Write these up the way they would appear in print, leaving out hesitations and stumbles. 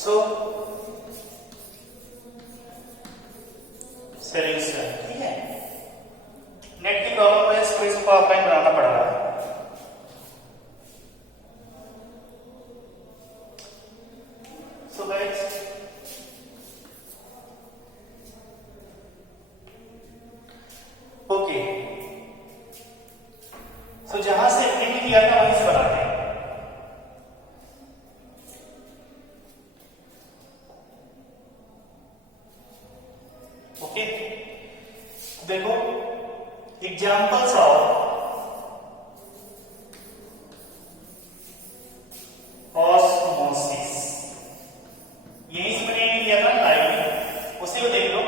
So solution, ठीक है। Net की प्रॉब्लम है, इसको इसको ऑफलाइन बनाना पड़ रहा है। सो गाइस ओके, सो जहां से एक्टिविटी दिया था वहीं से बनाते हैं। ओके, देखो एग्जांपल्स ऑफ ऑस्मोसिस, यही से मैंने किया था लाइव, उसी को देख लो।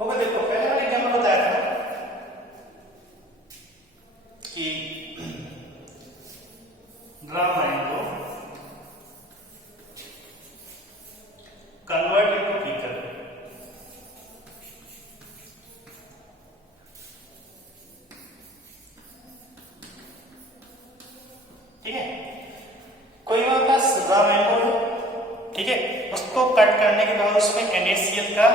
होगा, देखो पहले वाले एग्जाम्पल बताया था कि ड्रामाइन को कन्वर्ट इनटू पीकल, ठीक है। कोई हमारे पास ड्रामाइन को, ठीक है, उसको कट करने के बाद उसमें NaCl का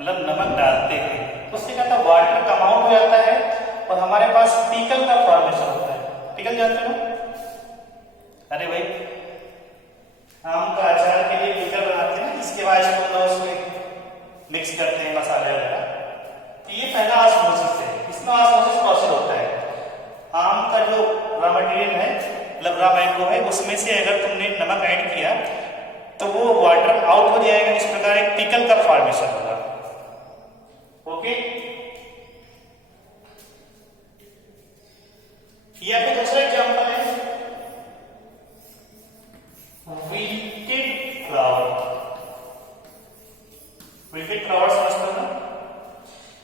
मतलब नमक डालते हैं, तो उससे क्या होता है, वाटर कम आउट हो जाता है और हमारे पास पीकल का फॉर्मेशन होता है। पीकल जानते हो? अरे भाई, आम का अचार के लिए पीकल बनाते हैं ना, इसके बाद इसको उसमें मिक्स करते हैं मसाले वगैरह। तो ये पहला ऑस्मोसिस है, इसमें ऑस्मोसिस प्रोसेस होता है। आम का जो रॉ मटेरियल है, मतलब रॉ मैंगो है, उसमें से अगर तुमने नमक ऐड किया तो वो वाटर आउट हो जाएगा, इस प्रकार एक पीकल का फॉर्मेशन होगा। ओके, या फिर दूसरा एग्जांपल है विल्टेड फ्लावर। विल्टेड फ्लावर समझते हो ना,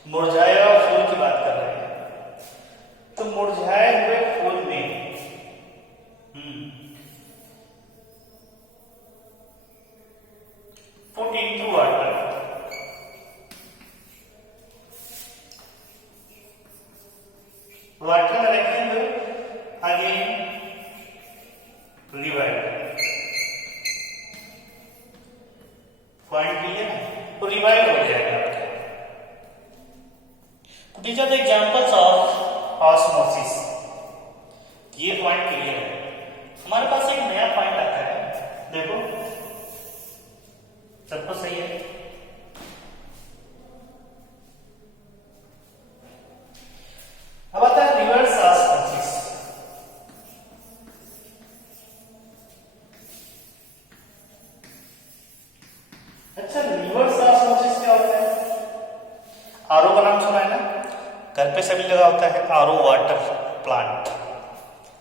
मुरझाए हुए फूल की बात कर रहे हैं। तो मुरझाए हुए फूल में पुट इनटू वाटर, वाटर में रखेंगे, अगेन रिवाइव, पॉइंट क्लियर है, तो रिवाइव हो जाएगा। These are the examples of osmosis. ये पॉइंट क्लियर है। हमारे पास एक नया पॉइंट आता है, देखो सब कुछ सही है। अब आता है रिवर्स ऑस्मोसिस। अच्छा, रिवर्स ऑस्मोसिस क्या होता है? आरओ का नाम सुना है ना, घर पे सभी लगा होता है RO water plant.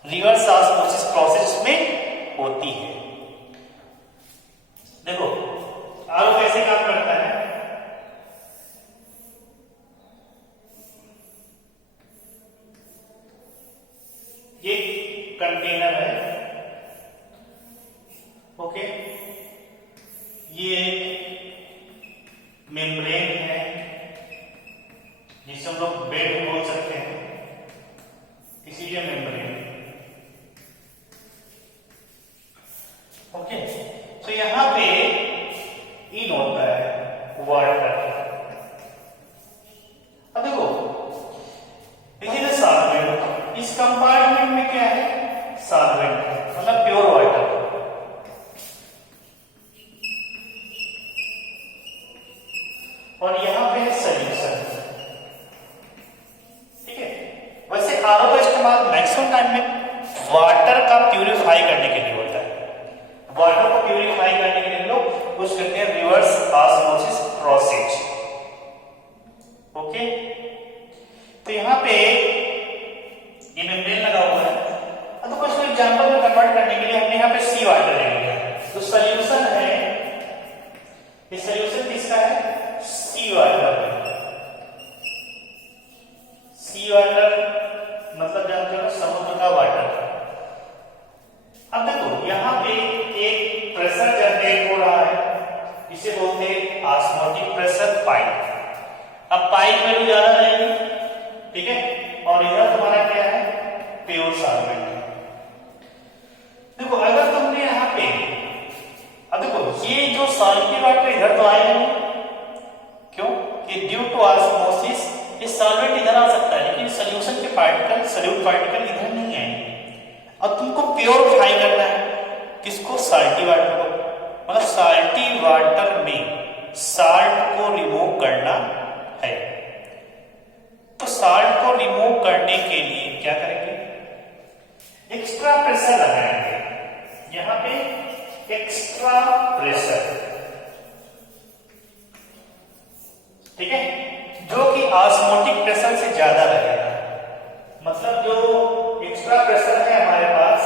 Reverse osmosis process में होती है। देखो आरओ कैसे काम करता है। ये कंटेनर है, ओके, ये मेम्ब्रेन है जिसे हम लोग बेड बोल सकते हैं, इसीलिए मेम्ब्रेन, ओके। तो यहां पे इन होता है वाटर। अब देखो सॉल्वेंट, इस कंपार्टमेंट में क्या है, सॉल्वेंट है, मतलब प्योर वाटर। और यहां पे है सॉल्यूशन, ठीक है। वैसे आरओ का इस्तेमाल मैक्सिमम टाइम में वाटर का प्यूरिफाई करने के लिए होता है। वाटर को प्यूरिफाई करने के लिए लोग कुछ करते हैं रिवर्स ऑस्मोसिस प्रोसेस, ओके। तो यहां पे ये मेम्ब्रेन लगा हुआ है, तो कुछ एग्जांपल में कन्वर्ट करने के लिए हमने यहां पे सी वाटर ले लिया। तो सॉल्यूशन है, ये सॉल्यूशन किसका है, सी वाटर। अब पाई की वैल्यू ज्यादा रहेगी, ठीक है, और इधर तुम्हारा क्या है, प्योर सॉल्वेंट है। देखो अगर तुमने यहाँ पे, अब देखो ये जो सॉल्टी वाटर इधर तो आएगा नहीं, क्यों कि ड्यू टू ऑस्मोसिस ये सॉल्वेंट इधर आ सकता है, लेकिन सॉल्यूशन के पार्टिकल, सॉल्यूट पार्टिकल इधर नहीं आएंगे। अब तुमको प्योरीफाई करना है किसको, साल्टी वाटर को, मतलब साल्टी वाटर में साल्ट को रिमूव करना है। तो साल्ट को रिमूव करने के लिए क्या करेंगे, एक्स्ट्रा प्रेशर लगाएंगे, यहां पे एक्स्ट्रा प्रेशर, ठीक है, जो कि ऑस्मोटिक प्रेशर से ज्यादा रहेगा। मतलब जो एक्स्ट्रा प्रेशर है हमारे पास,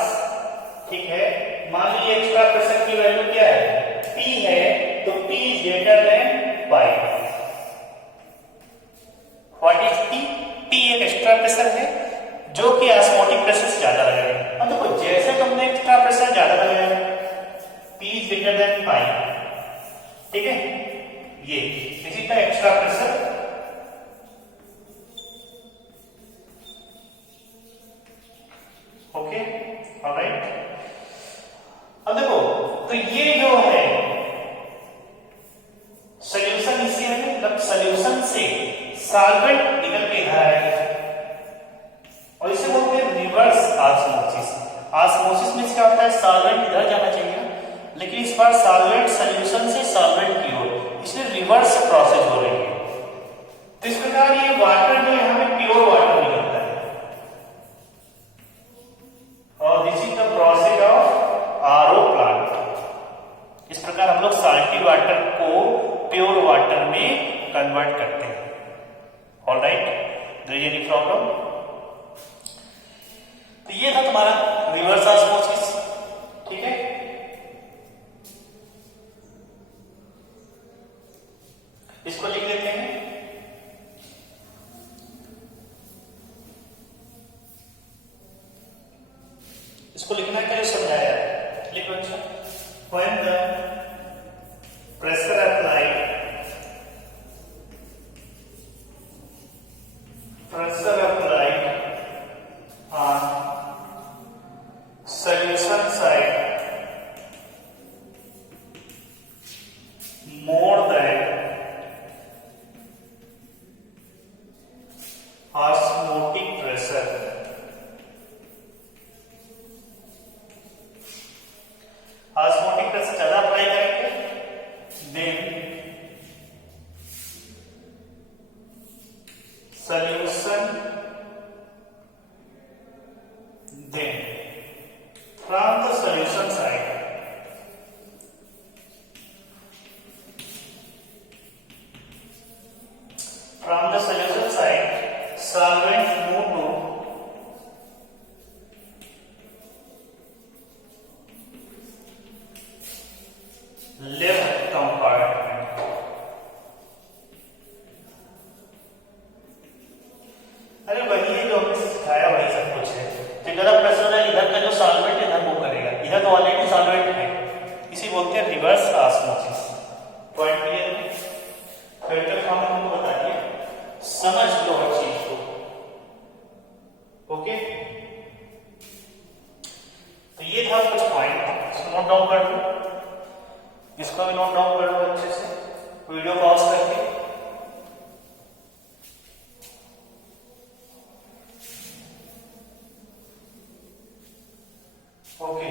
ठीक है, मान लीजिए एक्स्ट्रा प्रेशर की वैल्यू क्या है, P है, तो P is greater than pi. What is P? P एक एक्स्ट्रा प्रेशर है जो कि ऑस्मोटिक प्रेशर से ज्यादा रहेगा। अब देखो जैसे तुमने एक्स्ट्रा प्रेशर ज्यादा लगाया, P is greater than pi, ठीक है, ये इसी का एक्स्ट्रा प्रेशर, ओके, ऑलराइट। अब देखो तो ये जो है सॉल्यूशन, इसी में मतलब सॉल्यूशन से सॉल्वेंट निकल के इधर आएगा, और इसे बोलते हैं रिवर्स ऑस्मोसिस। ऑस्मोसिस में क्या होता है, सॉल्वेंट इधर जाना चाहिए, लेकिन इस बार सॉल्वेंट सॉल्यूशन से सॉल्वेंट की ओर, इसलिए रिवर्स प्रोसेस हो रही है। तो इस प्रकार ये वाटर जो यहाँ पे प्योर वाटर निकलता है, और this is the process of RO plant. इस प्रकार हम लोग साल्टी वाटर को प्योर वाटर में कन्वर्ट करते हैं। Alright, there is any problem? तो ये था तुम्हारा रिवर्स ऑस्मोसिस, ठीक है। इसको लिख लेते हैं, इसको लिखना क्या समझाया, लिखो। अच्छा, when the pressure applied on solution side more than osmotic pressure, osmotic pressure ज्यादा अप्लाई करेंगे, then solution, then from the solution side solvent move to left compartment. अरे वही है जो हमने सिखाया, वही सब कुछ है। जितना प्रेशर है इधर का जो सॉल्वेंट इधर मूव करेगा, इधर तो ऑलरेडी सॉल्वेंट है, इसी बोलते हैं रिवर्स ऑस्मोसिस। पॉइंट क्लियर है? फिल्टर फॉर्म में हमको बता दिया, समझ लो हर चीज को, ओके। तो ये था कुछ पॉइंट, इसको नोट डाउन कर लो, इसको भी नोट डाउन कर लो अच्छे से, वीडियो पॉज करके। ओके,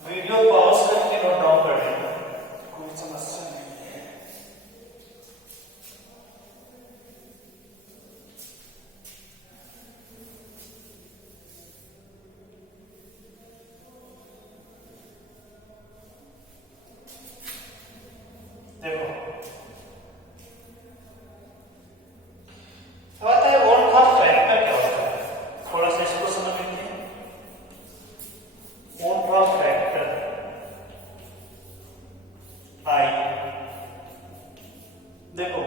वीडियो पॉज करके नोट डाउन कर लेना, कोई समस्या नहीं है। देखो आता है ओन का फैक्टर क्या होता है, थोड़ा सा इसको समझ लेते हैं। ओन का फैक्टर आई, देखो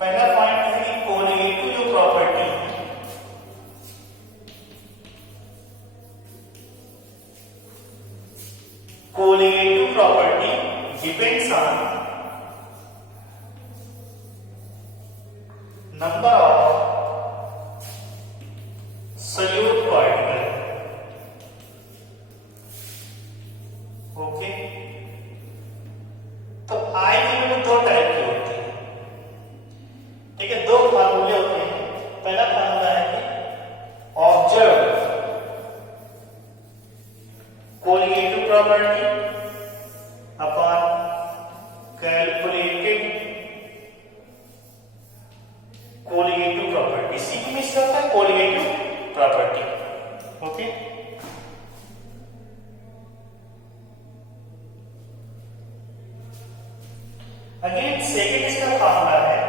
पहला पॉइंट है कि कोरिलेटिव जो प्रॉपर्टी है, colligative property depends on number of solute particle. Okay, तो आई की वैल्यू दो टाइप की होती है, ठीक है, दो फार्मूले होते हैं। पहला फार्मूला है कि observe colligative property upon calculated colligative property. सी की मिस होता है colligative property. Okay, again second इसका फार्मूला है,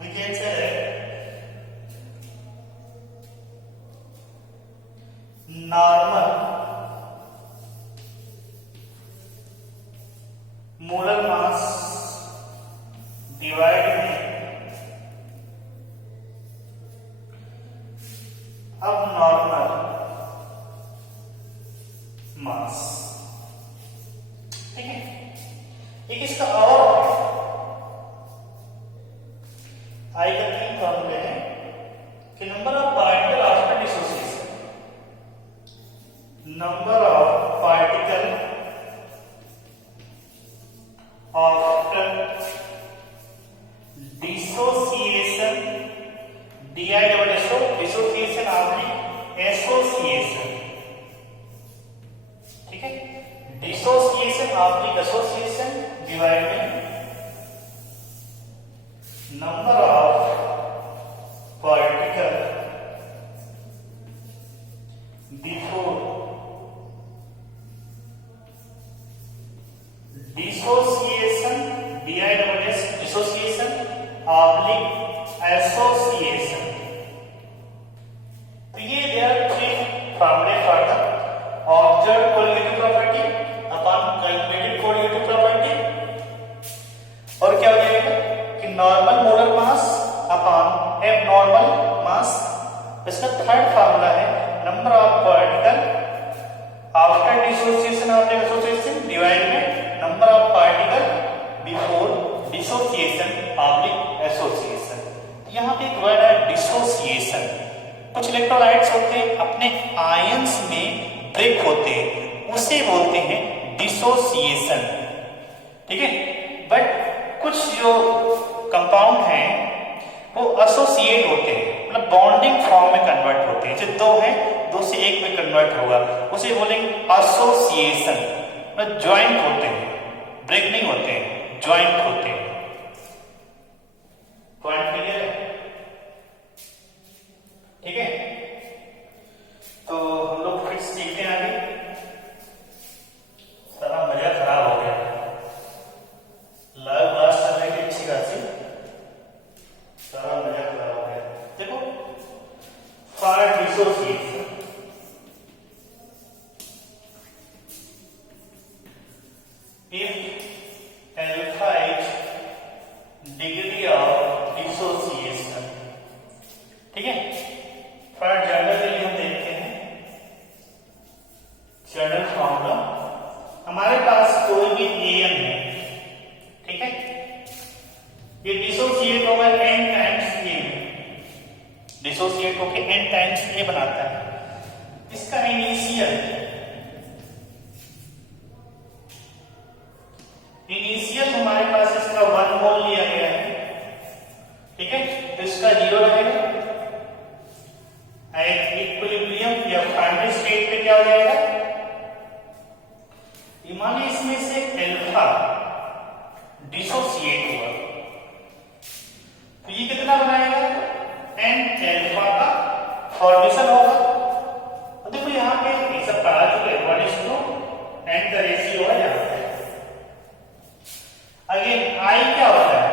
we can say normal molar mass divide में अब नॉर्मल मास। ठीक है, एक इसका और आई का तीन फॉर्मूले हैं कि number of particle after dissociation, number of particle after dissociation, dissociation आपकी एसोसिएशन। ठीक है, डिसोसिएशन आपकी एसोसिएशन डिवाइड में number of particle before dissociation, dissociation oblique association. तो ये देयर आर थ्री फॉर्मूले for the observed colligative property upon calculated colligative property. और क्या हो जाएगा कि normal molar mass upon abnormal mass. इसका थर्ड फार्मूला है number of particle after dissociation of association divide में number of particle before dissociation oblique association. यहाँ पे एक वर्ड है डिसोसिएशन। कुछ इलेक्ट्रोलाइट्स होते हैं अपने आयंस में ब्रेक होते हैं, उसे बोलते हैं डिसोसिएशन। ठीक है, बट कुछ जो कंपाउंड हैं वो एसोसिएट होते हैं, मतलब बॉन्डिंग फॉर्म में कन्वर्ट होते हैं। जो दो हैं, दो से एक में कन्वर्ट होगा, उसे बोलेंगे एसोसिएशन। मतलब ज्वाइंट होते हैं, ब्रेक नहीं होते हैं, ज्वाइंट होते हैं। पॉइंट क्लियर है? ठीक है, तो हम लोग फिर सीखते हैं आगे। सारा मजा खराब हो गया, लाइव क्लास चल रही थी अच्छी खासी, सारा मजा खराब हो गया। देखो, for dissociation if alpha is degree of dissociation, ठीक है, फॉर जनरली हम देखते हैं जनरल फॉर्मूला। हमारे पास कोई भी एन है, ठीक है, ये डिसोसिएट होगा n टाइम्स ए में, डिसोसिएट होकर n टाइम्स ए बनाता है। इसका इनिशियल हमारे पास इसका 1 मोल लिया गया है, ठीक है, तो इसका 0 रहेगा। एट इक्विलिब्रियम या फाइनल स्टेट पे क्या हो जाएगा, मान लीजिए इसमें से अल्फा डिसोसिएट हुआ तो ये कितना बनाएगा, एन अल्फा का फॉर्मेशन होगा। तो देखो यहाँ पे ये सब कहा चुका है, 1:n का रेशियो है यहाँ पे। अगेन आई क्या होता है,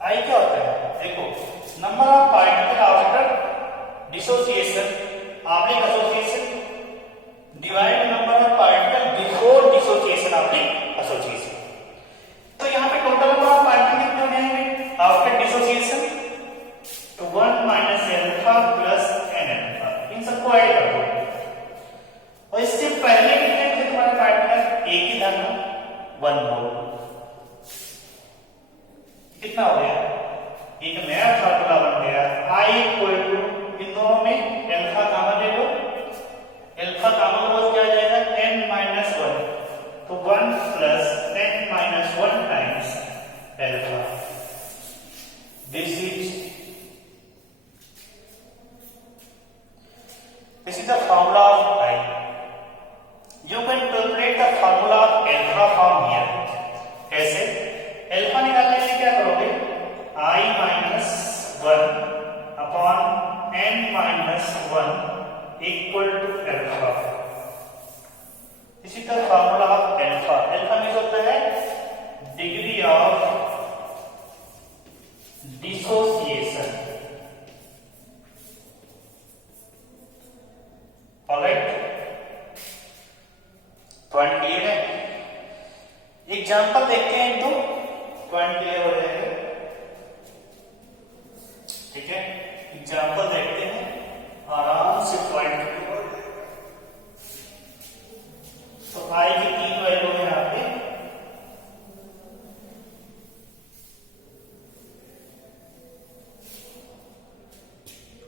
आई क्या होता है, देखो number of particle after dissociation oblique association divide number of particle before dissociation oblique association. तो यहाँ पे टोटल नंबर ऑफ पार्टिकल कितने हो जाएंगे आफ्टर डिसोसिएशन, तो 1 minus alpha plus n alpha, इन सबको ऐड कर दो। और इससे पहले 1 मोल। कितना हो गया? एक नया फार्मूला बन गया, I इक्वल टू, इन दोनों में अल्फा कॉमन ले लो, अल्फा कॉमन लो क्या आ जाएगा? n माइनस 1, तो 1 plus n minus 1 times alpha. This is the formula of I. You can calculate the formula of alpha from here. कैसे? अल्फा निकालने के लिए क्या करोगे? I minus 1 upon n minus 1 equal to alpha. इसी तरह formula of alpha, alpha में होता है degree of dissociation. Alright, point clear है? एग्जांपल देखते हैं तो पॉइंट क्लियर हो जाएगा। ठीक है, एग्जांपल देखते हैं, आराम से पॉइंट क्लियर हो जाएगा। तो आई की 3 वैल्यू है यहाँ पे,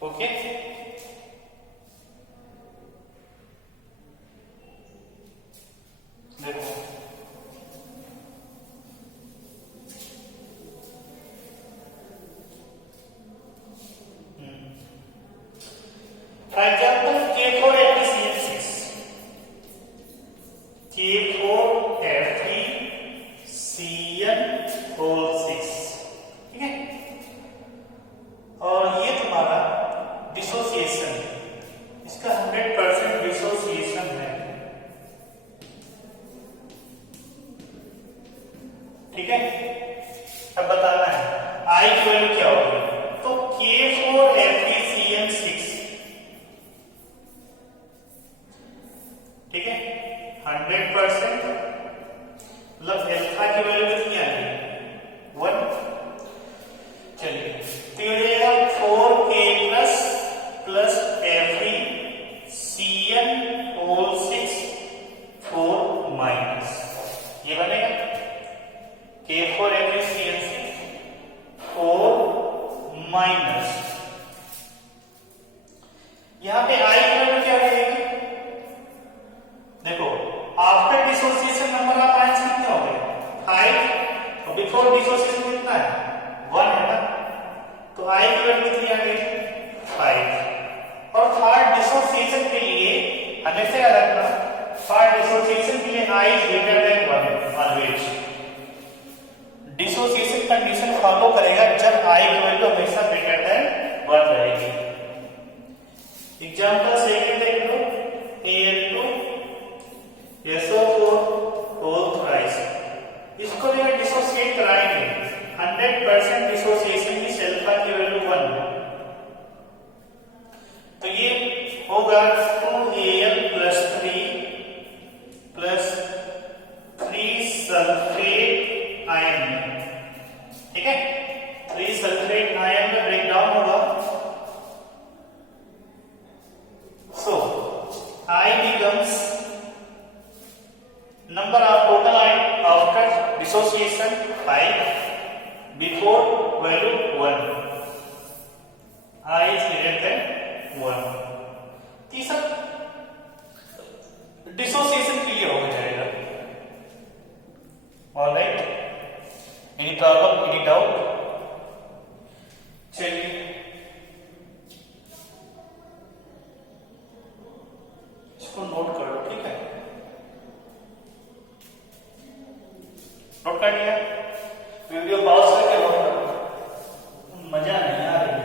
ओके। देखो फॉर एग्जाम्पल K4Fe6, K4Fe6, ठीक है। और ये तुम्हारा डिसोसिएशन, इसका 100% डिसोसिएशन है, ठीक है। अब बताना है आई की वैल्यू क्या होगी, तो K4FeCN6, ठीक है, 100% मतलब अल्फा की वैल्यू कितनी आ गई? 1। चलिए, तो ये हो जाएगा 4K प्लस FeCN6 4 माइनस, ये बनेगा K4FeCN6 4 माइनस, यहां पे आई की वैल्यू क्या रहेगी? देखो, after dissociation number of ions कितने हो गए? 5, और बिफोर डिसोसिएशन कितना है? 1 है ना, तो आई की वैल्यू कितनी आ गई? 5। और थर्ड डिसोसिएशन के लिए हमेशा याद रखना, थर्ड डिसोसिएशन के लिए i is greater than 1 always. Dissociation condition follow करेगा जब आई की वैल्यू हमेशा ग्रेटर देन 1 रहेगी। एग्जांपल सेकंड देख लो, Al2SO4 होल थ्राइस, इसको लेकर डिसोसिएट कराएंगे, 100% डिसोसिएशन की अल्फा की वैल्यू 1, तो ये होगा 2Al plus 3 plus 3 sulphate ion, ठीक है, 3 सल्फेट आयन में ब्रेक डाउन होगा। सो I becomes number of total ion after dissociation 5, before value 1, I is greater than 1। तीसरा डिसोसिएशन क्लियर हो जाएगा। Alright, any problem, any doubt? चलिए, इसको नोट कर लो, ठीक है, नोट कर लिया? वीडियो पॉज करके नोट कर लो, मजा नहीं आ रही है।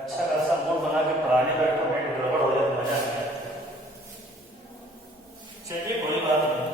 अच्छा खासा मूड बना के पढ़ाने बैठो, नेट गड़बड़ हो जाए तो मजा नहीं आता। चलिए, कोई बात नहीं।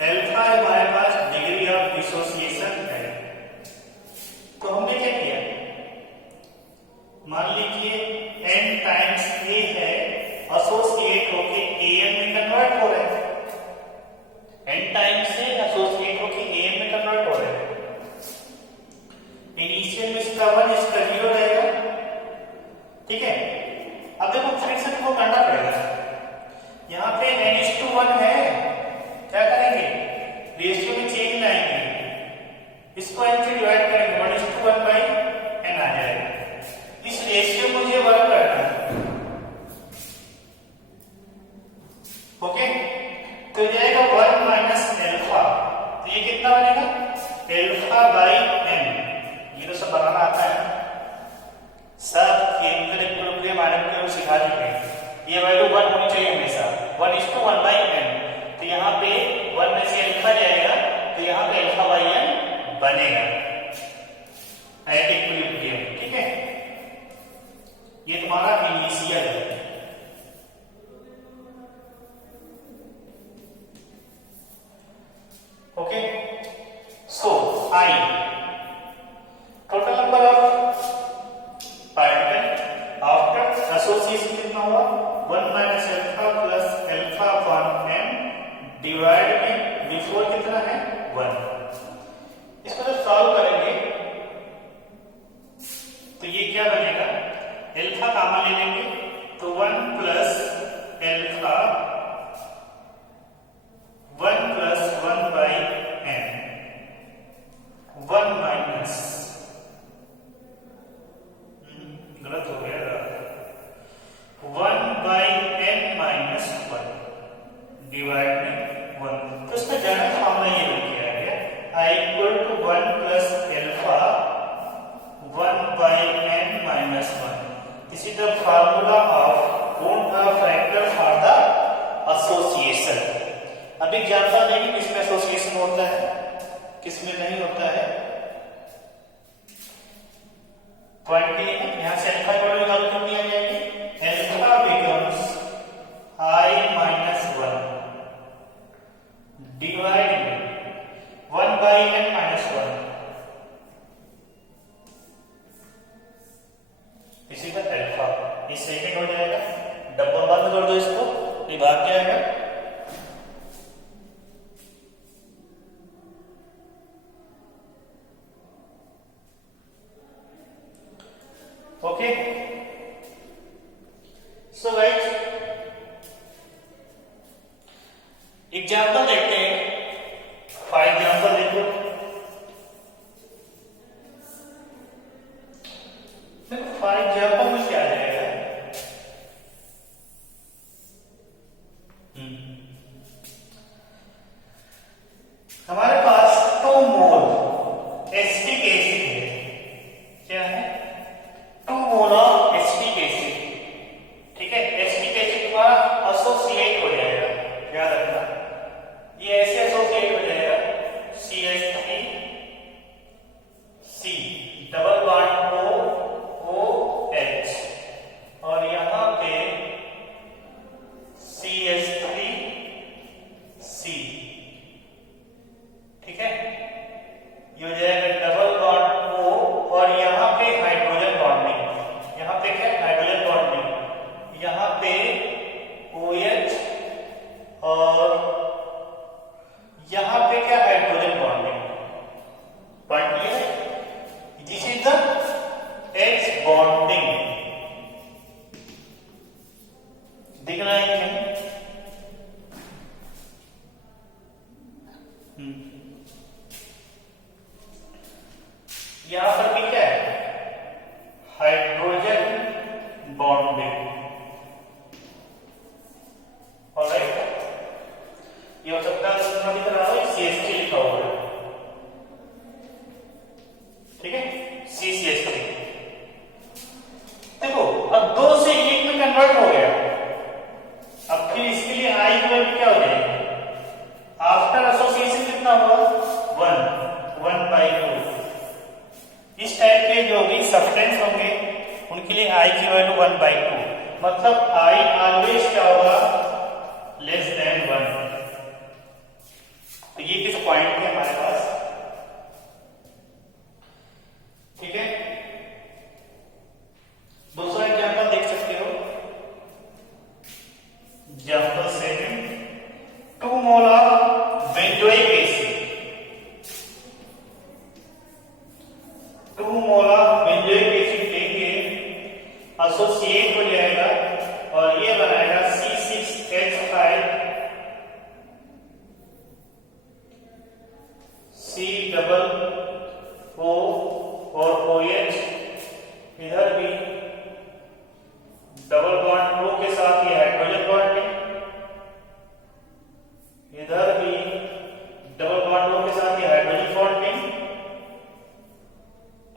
अल्फा हमारे पास डिग्री ऑफ डिसोसिएशन है। तो हमने क्या किया, मान लीजिए n टाइम्स a है, एसोसिएट होके an में कन्वर्ट हो रहा है, n टाइम्स से एसोसिएट होके an में कन्वर्ट हो रहा है। इनिशियल में इसका 1 इसका 0 रहेगा, ठीक है। अब देखो फिर से तुमको करना पड़ेगा, यहाँ पे n:1 है, क्या करेंगे, रेशियो में चेंज लाएंगे, इसको n से डिवाइड करेंगे, 1:1 बाई n आ जाएगा। इस रेशियो को मुझे वर्क करना है, ओके। तो ये जाएगा 1 माइनस एल्फा, तो ये कितना बनेगा, एल्फा बाई n। ये तो सब बनाना आता है सब, केमिकल इक्विलिब्रियम आयन सिखा चुके हैं। ये वैल्यू 1 होनी चाहिए हमेशा, 1:1 बाई n। तो यहाँ पे 1 में से अल्फा जाएगा, तो यहाँ पे अल्फा बाई n बनेगा एट इक्विलिब्रियम, ठीक है। ये तुम्हारा इनिशियल है, okay. So I total number of particle after association कितना हुआ, 1 minus alpha plus alpha upon n divide में बिफोर कितना है 1। इसको जब सॉल्व करेंगे तो ये क्या बनेगा, एल्फा कॉमन ले लेंगे, तो 1 plus alpha 1 plus 1 by n, 1 minus, गलत हो गया, 1 बाई n माइनस 1 डिवाइड में 1। तो इसका जनरल फॉर्मूला ये लिख दिया गया, i equal to 1 plus alpha 1 by n minus 1। This is the formula of own factor for the association. अब एग्जांपल देंगे किसमें एसोसिएशन होता है, किसमें नहीं होता है। पॉइंट के लिए यहां से अल्फा की वैल्यू निकाल कर दिया जाएगी, alpha becomes i minus 1 divide में 1 बाई n माइनस 1, इसी का अल्फा। ये सेकंड हो जाएगा, डब्बा बंद कर दो इसको, ये भाग जाएगा। ओके, सो गाइस एग्जाम्पल देखते हैं, फॉर एग्जाम्पल देखो, फॉर एग्जाम्पल में क्या आ जाएगा, हमारे पास 2 मोल एसिटिक एसिड है, क्या है 2 मोल ऑफ एसिटिक एसिड, ठीक है। एसिटिक एसिड का एसोसिएट हो जाएगा, याद रखना, ये ऐसे एसोसिएट हो जाएगा CH3 C double bond OH, और यहां पे CH3 C, ठीक है। ये हो जाएगा डबल बॉन्ड O, और यहां पे हाइड्रोजन बॉन्डिंग, यहां पे क्या हाइड्रोजन बॉन्डिंग, यहां पे OH, और यहां पे क्या हाइड्रोजन बॉन्डिंग, पॉइंट ये है, this is the H bonding, दिख रहा है कि नहीं, यहां पर भी क्या है हाइड्रोजन बॉन्डिंग, ऑलराइट। ये हो सकता है उसमें दिख रहा हो CH3 लिखा हुआ है, ठीक है, CCH3। देखो अब 2 से 1 में कन्वर्ट हो गया, अब फिर इसके लिए I की वैल्यू क्या हो जाएगी, आफ्टर एसोसिएशन कितना हुआ 1 बाई 2। इस टाइप के जो भी सब्सटेंस होंगे उनके लिए I की वैल्यू 1 बाई 2, मतलब I ऑलवेज क्या होगा लेस देन 1, कुछ पॉइंट है हमारे पास, ठीक है। दूसरा एग्जांपल देख सकते हो, example second, 2 mole of benzoic acid, 2 mole of benzoic acid लेंगे, एसोसिएट हो जाएगा और ये बनाएगा C6H5 C डबल O और OH, इधर भी डबल बॉन्ड O के साथ ये हाइड्रोजन बॉन्डिंग, इधर भी डबल बॉन्ड O के साथ ये हाइड्रोजन बॉन्डिंग,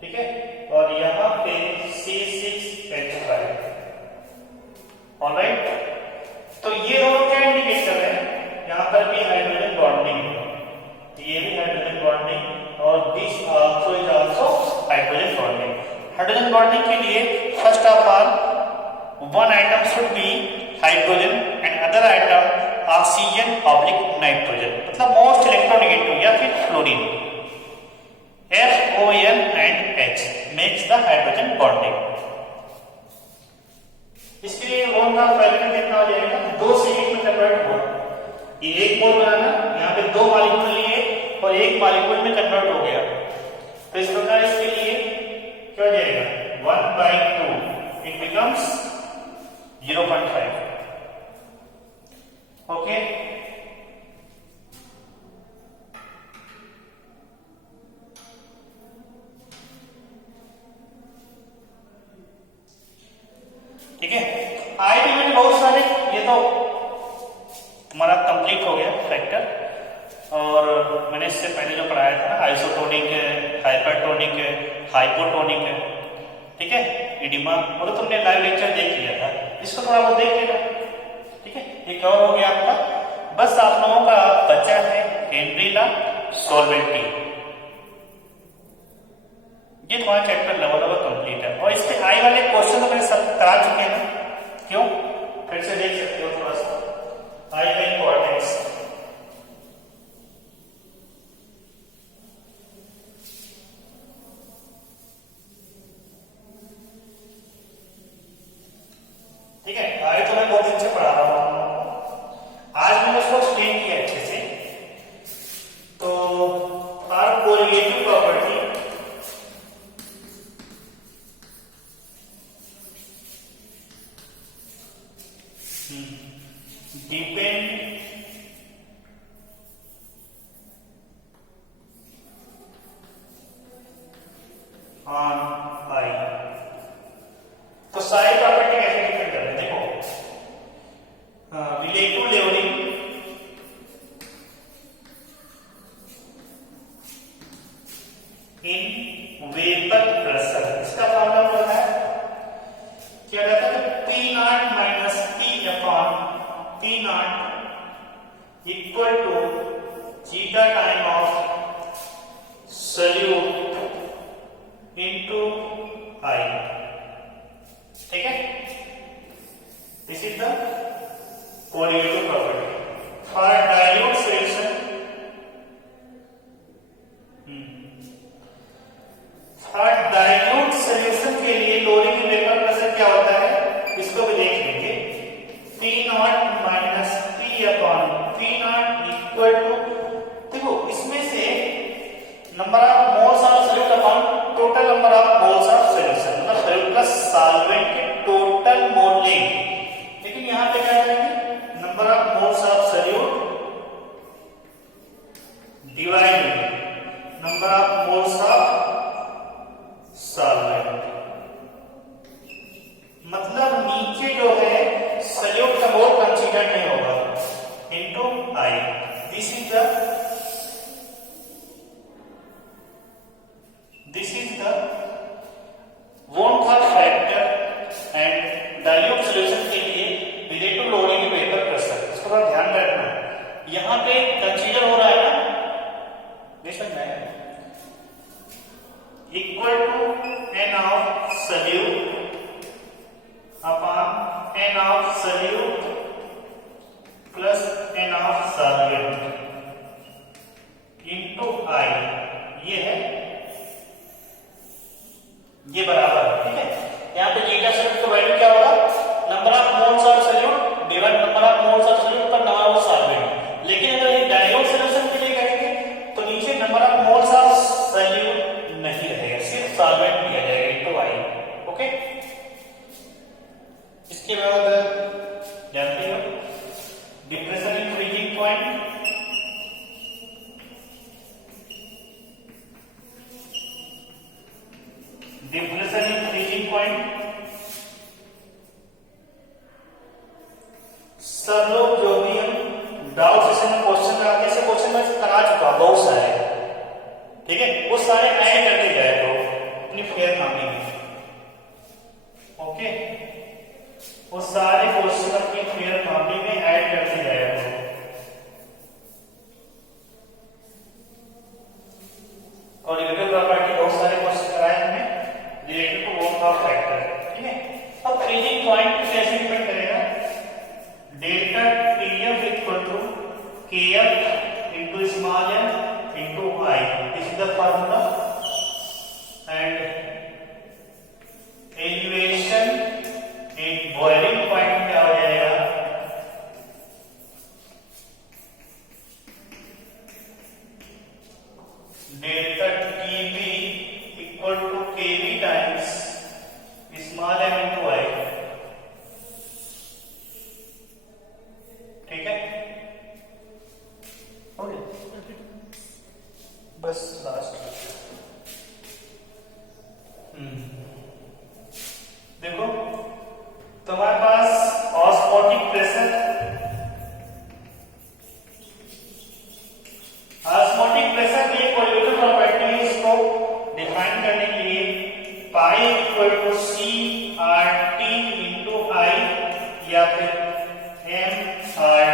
ठीक है। और यहां पे C6H5, ऑलराइट। तो ये दोनों क्या इंडिकेट कर रहे हैं, यहां पर भी हाइड्रोजन बॉन्डिंग, ये भी हाइड्रोजन बॉन्डिंग और this also is also hydrogen bonding. Hydrogen bonding के लिए first of all one atom should be hydrogen and other atom oxygen oblique nitrogen, मतलब मोस्ट इलेक्ट्रोनेगेटिव या फिर fluorine. FON and H makes the hydrogen bonding। इसके लिए bond का fraction कितना हो जाएगा, 2 से 1 में कन्वर्ट हुआ, ये 1 मोल बनाना, यहाँ पे 2 मॉलिक्यूल लिए और 1 मॉलिक्यूल में कन्वर्ट हो गया, तो इस प्रकार इसके लिए क्या हो जाएगा 1/2, इट बिकम्स 0.5, ओके। ठीक है, आए भी मैंने बहुत सारे, ये तो हमारा कंप्लीट हो गया फैक्टर। और मैंने इससे पहले जो पढ़ाया था ना, आइसोटोनिक है, हाइपरटोनिक है, हाइपोटोनिक है, ठीक है, इडिमा, वो तो तुमने लाइव लेक्चर देख लिया था, इसको थोड़ा बहुत देख लेना, ठीक है। ये कवर हो गया आपका, बस आप लोगों का बचा है हेनरी लॉ, सॉल्वेंटी, ये तुम्हारा चैप्टर लेवल कंप्लीट है। और इसके आई वाले क्वेश्चन तो मैंने सब करा चुके हैं, क्यों, फिर से देख सकते हो थोड़ा सा आई का इंपॉर्टेंस। ठीक है, आई तो मैं बहुत दिन से पढ़ा रहा हूं, आज मैंने उसको एक्सप्लेन किया अच्छे से। तो are colligative property, depend on i. तो सारी प्रॉपर्टी कैसे डिपेंड कर रहे हैं, देखो, relative levelling in vapour pressure, इसका फॉर्मूला क्या है, क्या कहता है, P0 minus P upon P0 equal to zeta time of solute into i, ठीक है। This is the colligative property for dilute solution. For dilute solution के लिए लोअरिंग वेपर प्रेशर क्या होता है, इसको भी देख लेंगे। P0 minus P upon P0 equal to, देखो इसमें से number of moles of solute upon total number of moles of solution, मतलब सॉल्यूट प्लस सॉल्वेंट के टोटल मोल लेंगे, लेकिन यहां पे क्या करेंगे, number of moles of solute divide number of moles of solvent, मतलब नीचे जो है सॉल्यूट का मोल कंसीडर नहीं होगा, into i. This is the won't का फैक्टर एंड डाइल्यूट सॉल्यूशन के लिए रिलेटिव लोडिंग वेपर प्रेशर, इसको थोड़ा ध्यान रखना है। यहां पे कंसीडर हो रहा है ना, equal to n of solute upon n of solute plus n of solvent, depression in freezing point. सब लोग जो भी हम डाउट सेशन में क्वेश्चन कराते हैं, क्वेश्चन मैं करा चुका बहुत सारे, ठीक है, वो सारे ऐड करते जाए तो अपनी फेयर कॉपी में। ओके, वो सारे क्वेश्चन अपनी फेयर कॉपी में ऐड करते जाए तो। और रिलेटिव प्रॉपर्टी बहुत सारे क्वेश्चन कराए हमने related to work of factor, ठीक है। अब फ्रीजिंग पॉइंट कैसे डिपेंड करेगा, delta TF equal to KF into small m into i, this is the formula. And elevation in boiling point क्या हो जाएगा, delta TB equal to KB times small m into i, ठीक है। हो गया, बस लास्ट। देखो तुम्हारे पास ऑस्मोटिक प्रेशर, ऑस्मोटिक प्रेशर की कोलिगेटिव प्रॉपर्टी है, इसको डिफाइन करने के लिए pi equal to C R T into i या फिर एम आर